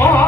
Oh!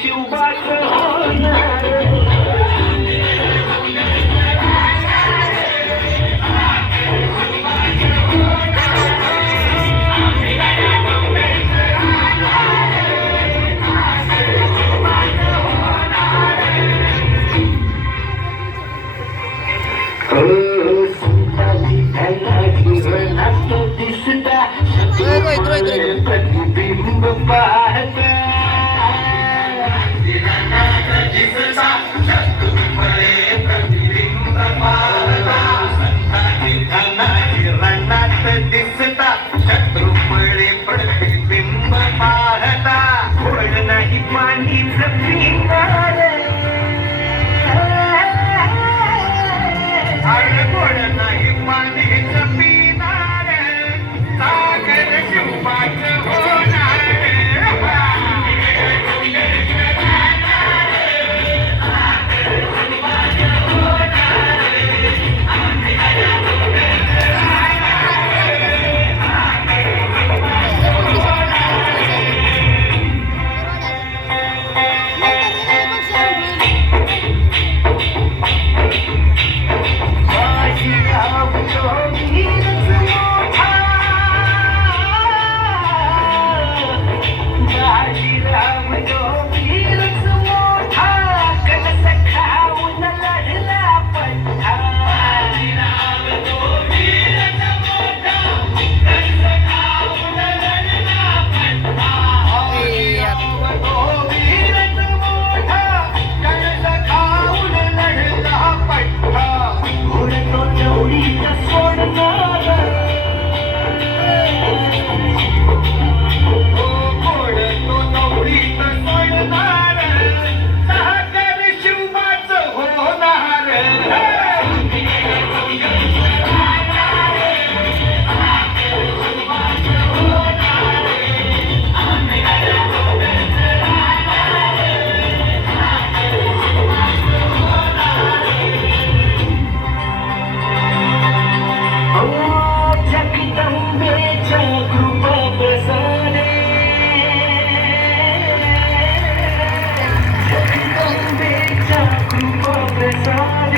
就快唱。